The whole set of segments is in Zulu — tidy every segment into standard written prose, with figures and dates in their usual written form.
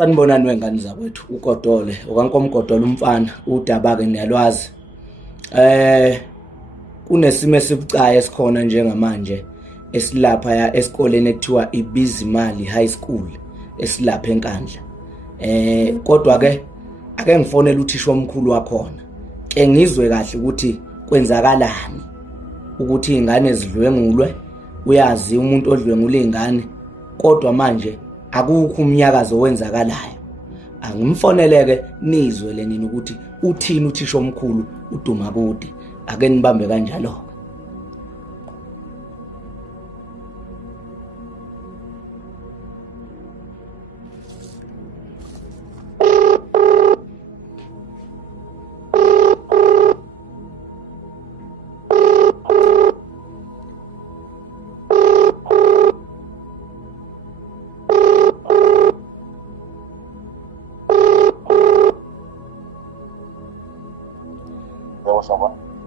Sanibonani wengane zakwethu uGodole okaNkomgodolo umfana udaba-ke niyalwazi. Kunesimo esibucayi esikhona njengamanje esilapha esikoleni ekuthiwa iBizimali High School esilapha eNkandla. Kodwa ke ake ngifonele uthisha omkhulu wakhona ke ngizwe kahle ukuthi kwenzakalani ukuthi izingane zidlwengulwe, uyazi umuntu odlwengula izingane kodwa manje akukho umnyakazo owenzakalayo. Angimfoneleke nizwe lenini ukuthi uthini uthisha omkhulu uDumakude, ake nibambe kanjalo.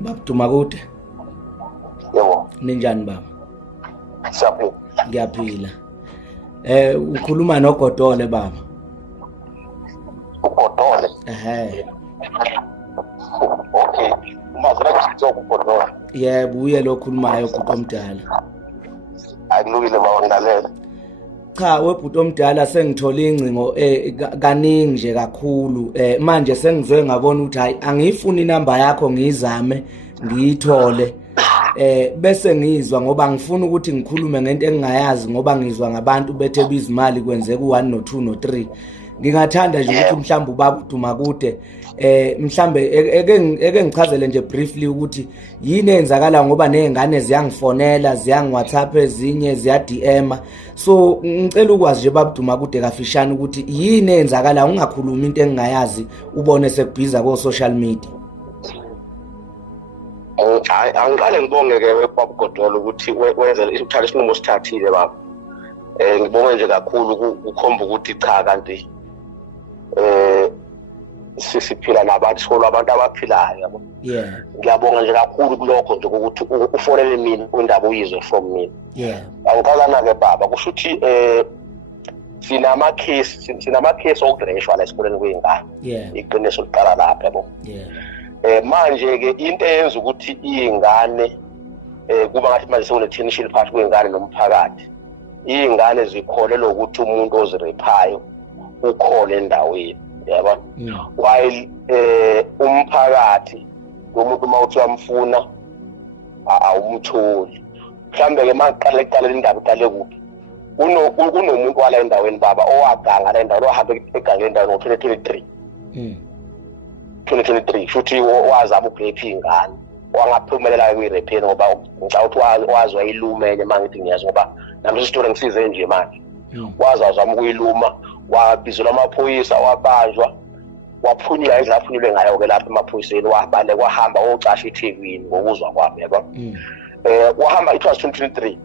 Baba Dumakude. Yebo. Ninjani baba? Siyaphila. Ngiyaphila. Ukhuluma noGodole baba. uGodole. Okay. Umazela kusizo uGodole. Yebo, uye lo khulumayo ubhuti omdala. Akulungile baba ngilalela. Cha, webhuti omdala sengithola ingcingo kaningi nje kakhulu. Manje sengizwe ngabona ukuthi hayi angifuni inamba yakho ngizame ngiyithole. Bese ngizwa ngoba ngifuna ukuthi ngikhulume ngento engingayazi ngoba ngizwa ngabantu bethe bizimali kwenzeka u1 no2 no3. Ngingathanda nje ukuthi mhlawumbe ubaba uDumakude mhlambe eke ngichazele nje briefly ukuthi yini eyenzakala ngoba nezingane ziyangifonela, ziyangi-WhatsApp, ezinye ziya DM. So ngicela ukwazi nje baba Dumakude kafishane ukuthi yini eyenzakala, ungakhuluma into engingayazi ubone sekubhiza ko social media. Angiqale ngibonge-ke baba uGodole ukuthi wenze uthathe isinqumo sithathile baba. Ngibonge nje kakhulu ukhomba ukuthi cha kanti siphila nabantu solo abantu abaphilayo yabo. Yeah. Ngiyabonga nje kakhulu kulokho nje ukuthi ufonele mina indaba uyizwe from mina. Yeah. Angicalana ke baba kusho ukuthi sinama case okudreshwa la esikoleni kwezingane. Yeah. Iqiniso liqala lapha yabo. Yeah. Manje ke into eyenza ukuthi izingane kuba ngathi manje sekune tension phakathi kwezingane nomphakathi. Izingane zikholelwa ukuthi umuntu ozirephayo ukhona endaweni yaba. While umphakathi umuntu mawuthi uyamfuna awumtholi. Mhlambe ke maqala indaba iqale kuphi kunomuntu wala endaweni baba owaganga la endaweni ohambe egangeni endaweni ngo2023 2023 futhi wazama ukurepha izingane wangaphumelela kwirepheni ngoba ngicabanga ukuthi wazwa ilumenye mangithi ngiyazi ngoba nami isitori ngisize nje manje. Wazama ukuyiluma, wabizelwa amaphoyisa, wabanjwa, waphunywa indlela aphunyelwe ngayo ke lapha emaphoyiseni, wabale kwahamba ocasha eThekwini ngokuzwa kwami yabo. Wahamba i2023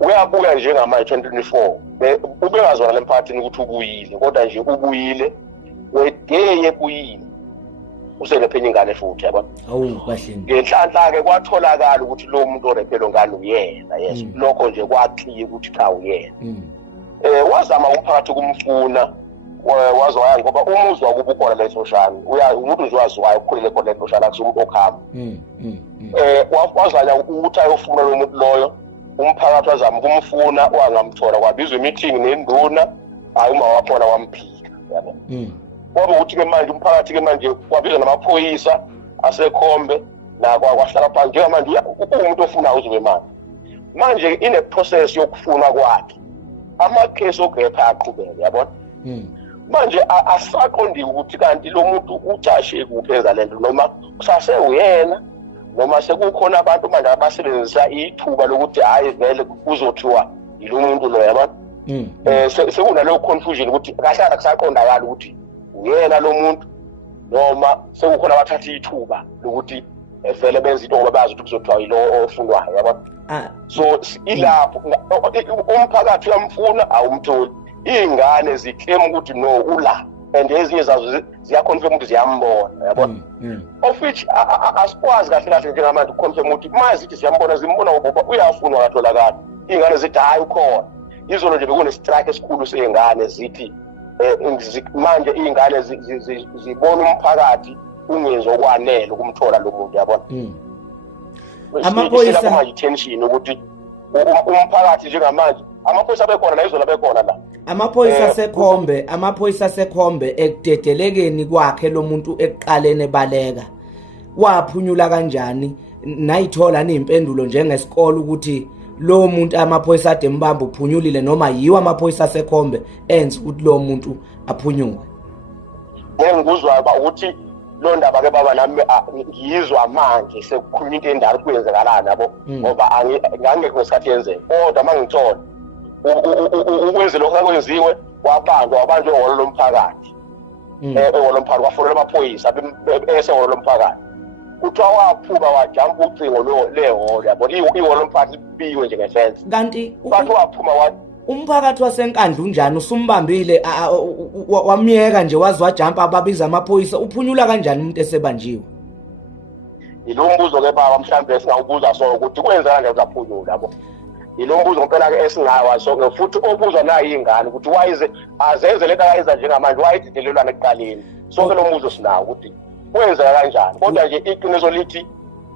uyabuya njengamanje 2024 ubengazona lemphakathini ukuthi ubuyile kodwa nje ubuyile wedeye ebuyile uselephenye ingane futhi yabo. Awu kahle. Ngenhlanhla ke kwatholakala ukuthi lo muntu orephelo ngane uyena. Yes, lokho nje kwaqhiya ukuthi cha uyena. Wazama umphakathi kumfuna wazwaya ngoba umuzi wakuba ukhona la eSoshana umuntu nje waziwayo ukukhulele khona eSoshana akusumuntu okhamba. Wazanya ukuthi ayofuna lo muntu loyo, umphakathi wazama ukumfuna wangamthola, kwabizwa imeeting nenduna, hayi uma wakhona wamphika yabo. Ngoba ukuthi ke manje umphakathi ke manje kwabizwa namaphoyisa asekhombe na kwahlala phansi njengamanje umuntu ofuna uzobe manje ine process yokufuna kwakhe ama-case okurepha aqhubeke yabona. Manje asaqondi ukuthi kanti lo muntu ucashe kuphi enza lento noma kusase uyena noma sekukhona abantu manje abasebenzisa ithuba lokuthi hayi vele kuzothiwa yilo muntu lo yabona. Sekunaleyo confusion ukuthi kahlala kusaqondakala ukuthi uyena lo muntu noma sekukhona abathatha ithuba lokuthi vele benza into ngoba bazi ukuthi kuzothiwa yilo ofunwayo yabona. So ilapho umphakathi uyamfuna awumtholi, izingane ziclaim ukuthi no ula and ezinye zazo ziyaconfirm ukuthi ziyambona yabona. Of which asikwazi kahle kahle njengamanje ukuconfirm ukuthi mazi ukuthi siyambona zimbona ngoba uyafunwa katholakala. Izingane zithi hayi ukhona izolo nje bekune strike esikhulu sezingane zithi manje iy'ngane zibona umphakathi ungenzi okwanele ukumthola lo muntu yabona. Amaphoyisa lapho manje tension ukuthi umphakathi njengamanje amaphoyisa bekhona la izola bekhona la. Amaphoyisa sekhombe ekudedelekeni kwakhe lo muntu ekuqalene baleka. Waphunyula kanjani nayithola nezimpendulo njengesikole ukuthi lo muntu amaphoyisa ade mbamba uphunyulile noma yiwo amaphoyisa sekhombe enze ukuthi lo muntu aphunyuke? Ngikuzwa ukuthi lo ndaba ke baba nami ngiyizwa manje sekukhulunywa into endala kwenzekalana yabo ngoba angangeke ngesikhathi yenzeke kodwa mangithola ukwenze lokho akwenziwe wabanjwe ehholo lomphakathi ehholo lomphakathi kwafonela amaphoyisa esehholo lomphakathi kuthiwa waphuma wajampa ucingo lehholo yabo ihholo lomphakathi libiwe nje ngefence kanti bathi waphuma umphakathi wasenkandla unjani usumbambile wamyeka nje wazi wajampa ababiza amaphoyisa uphunyula kanjani umuntu esebanjiwe? Yilo mbuzo ke baba mhlambe esingawubuza so ukuthi kwenza kanjani uzaphunyula yabo. Yilo mbuzo ngempela ke esingawa so futhi obuzwa nayo ingane ukuthi wayize azenze lento akayenza njengamanje wayididelelwana ekuqaleni. Sonke lo mbuzo sinawo ukuthi kwenzeka kanjani kodwa nje iqiniso lithi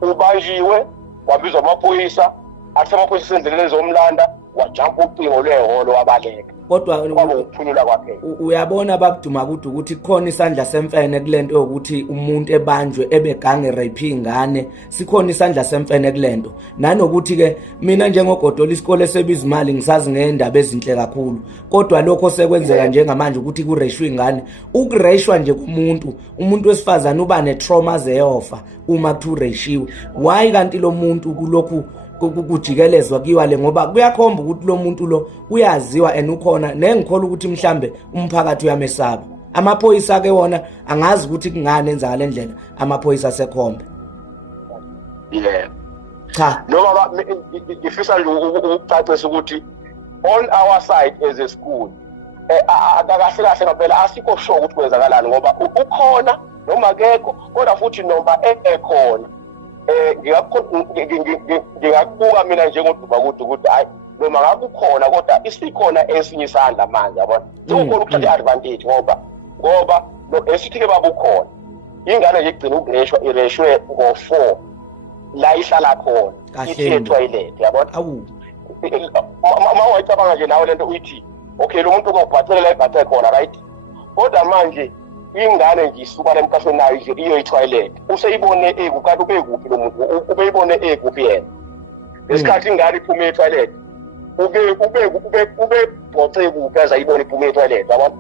ubanjiwe wabizwa amaphoyisa athi amaphoyisa endleleni zomlanda wajampa ucingo lehholo wabaleka kodwa ukuphunyula kwakhe. Uyabona babuduma ukuthi kukhona isandla semfene kulento ukuthi umuntu ebanjwe ebegange rape ingane, sikhona isandla semfene kulento. Nanokuthi ke mina njengogodola isikole sebiza imali ngisazi ngendaba ezinhle kakhulu kodwa lokho sekwenzeka njengamanje ukuthi kureshwe ingane. Ukureshwa nje umuntu wesifazana uba netrauma zeyofa uma kureshiwe. Why kanti lo muntu kulokhu kujikelezwa kiwale ngoba kuyakhomba ukuthi lo muntu lo uyaziwa ukhona nengikhola ukuthi mhlambe umphakathi uyamesaba. Amaphoyisa ke wona angazi ukuthi kungane enza ngalendlela amaphoyisa sekhombe. Cha noma ngifisa nje ukucacisa ukuthi on our side as a school akakahle kahle ngempela asikho sure ukuthi kwenzakalani ngoba ukhona noma akekho kodwa futhi noma ekhona ngingakubuka mina njengoduba ukuthi hayi noma ngabe ukhona kodwa isikhona esinye isandla manje yabona sekukhona ukuthatha advantage ngoba esithi ke baba ukhona ingane nje igcina ukureshwa ireshwe ngo4 la ihlala khona ithi etoilet yabona mawayicabanga nje nawe lento uyithi okay lo muntu ukubhathela la ibhathe khona right kodwa manje ingane nje isuka lemkhahlweni nayo nje iyo etoilet useyibone kanti ubekuphi lo muntu ubeyibone ekuphi yena lesikhathi ingane iphuma etoilet ube bhothe kuphi azayibona iphuma etoilet yabona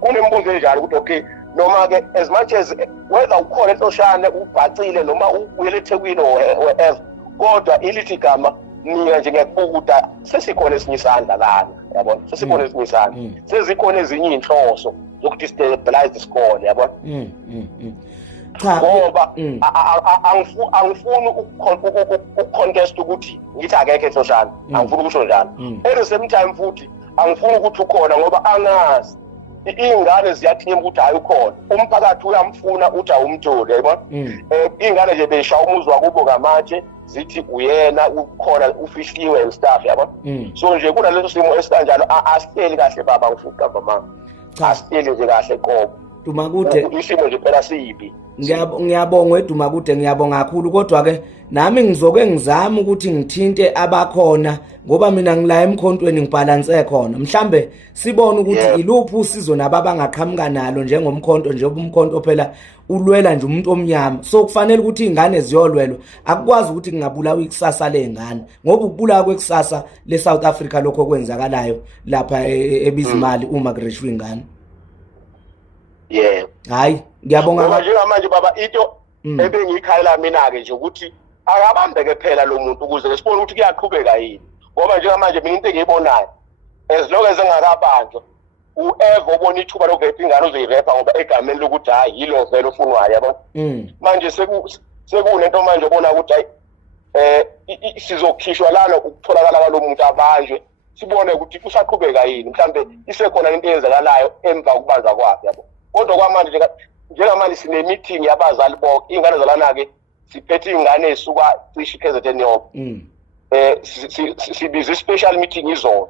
kunembuzo enjalo ukuthi okay noma ke as much as whether ukhona enhloshane ubhacile noma uyele eThekwini wherever kodwa ilithi igama mina nje ngiyakubuka sesikhona esinye isandla lana yabona sesikhona esinye isandla sezikhona ezinye inhloso zokudestabilize isikole yabona cha ngoba angifuni ukucontest ukuthi ngithi akekho enhloshane angifuni ukusho njalo at the same time futhi angifuni ukuthi ukhona ngoba angazi ingane ziyathemba ukuthi hayi ukhona umphakathi uyamfuna uthi awumtholi yabona ingane nje besha umuzi wakubo ngamatshe zithi uyena ukhona ufihliwe and stuff yabona so nje kunaleso simo esikanjalo asiteli kahle baba ngifuna ukugamba mama asiteli nje kahle qobo Dumakude isimo nje phela siyibi. Ngiyabonga Dumakude ngiyabonga kakhulu kodwa ke nami ngizoke ngizama ukuthi ngithinte abakhona ngoba mina ngila emkhontweni ngibalance khona mhlambe sibone ukuthi iluphi usizo nababangaqhamuka nalo njengomkhonto njengoba umkhonto phela ulwela nje umuntu omnyama so kufanele ukuthi izingane ziyolwelwa akukwazi ukuthi ngingabulawa ikusasa lezingane ngoba ukubulawa kwekusasa le South Africa lokho kwenzakalayo lapha ebizimali uma kureshwe ingane. Hayi ngiyabonga njengamanje baba into ebengiyikhayela mina ke nje ukuthi akabambeke phela lo muntu ukuze sibone ukuthi kuyaqhubeka yini ngoba njengamanje mina into engiyibonayo as long as engakabanjwa uever ubona ithuba lokuvepha ingane uzoyirepa ngoba egameni lokuthi hayi yilo vele ofunwayo yabo manje sekunento manje ubona ukuthi hayi sizokhishwa lana ukutholakala kwalomuntu abanjwe sibone ukuthi kusaqhubeka yini mhlambe isekhona into eyenzakalayo emva kokubanjwa kwakhe yabo kodwa kwamanje njengamanje sine meeting yabazali bonke ingane zalana ke siphethe ingane esuka cishe KZN yonke sibiza special meeting izolo